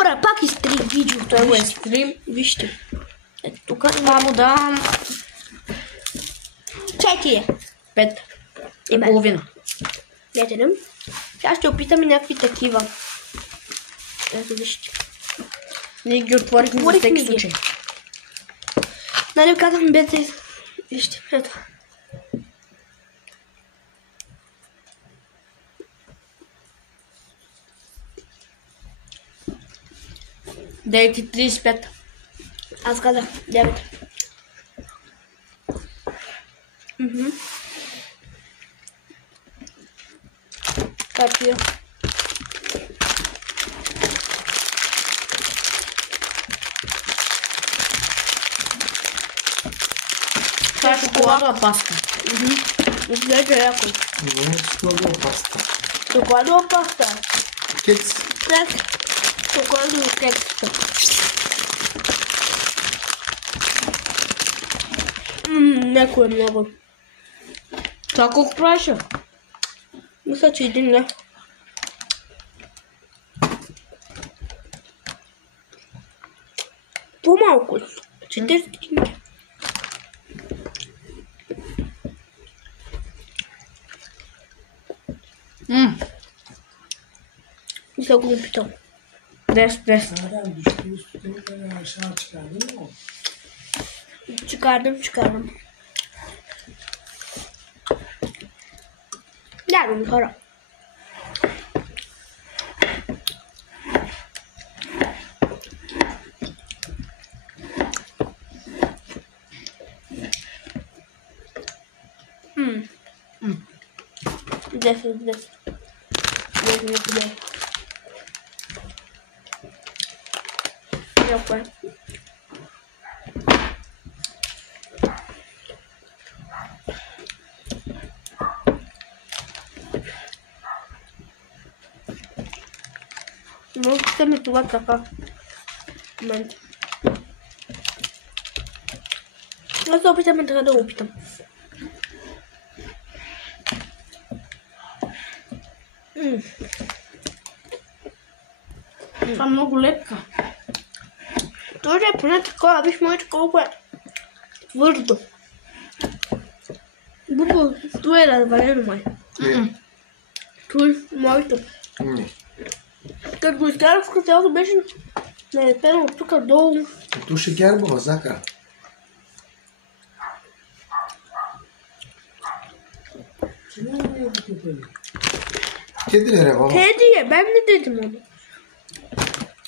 Хора, пак изтрих видеото. Той го е стрим. Вижте. Ето тук. Мамо, дам 4. 5 и половина. Гледайте. Сега ще опитаме някакви такива. Ето вижте. Ние ги отворихме за всеки случай. Нали казахме без да вижте, ето. Девет и 35. Аз казах 9. Такива. Това е шоколадова паста. Изглежда яко. Не е шоколадова паста. Шоколадова паста. Кекс. Кекс. Шоколадово кекс. Някой е много. Това колко правеше? Мисля, че един не. По-малко. 40 стотинки. Не съм го опитал. 10. Чекарам. Вярвам, хора. Десет. Някой. Можете ми това така. Момент. Аз да опитам, трябва да го опитам. Това е много лепка. Тоже е поне такова, виж моето колко е твърдо. Бубо, това е развалено май. Той, моето. Не. Като го изкарах в котелото беше налепено от тук долу. Tu ще гербова, Захар. Къде ли ревала? Къде е? Бе не дете му.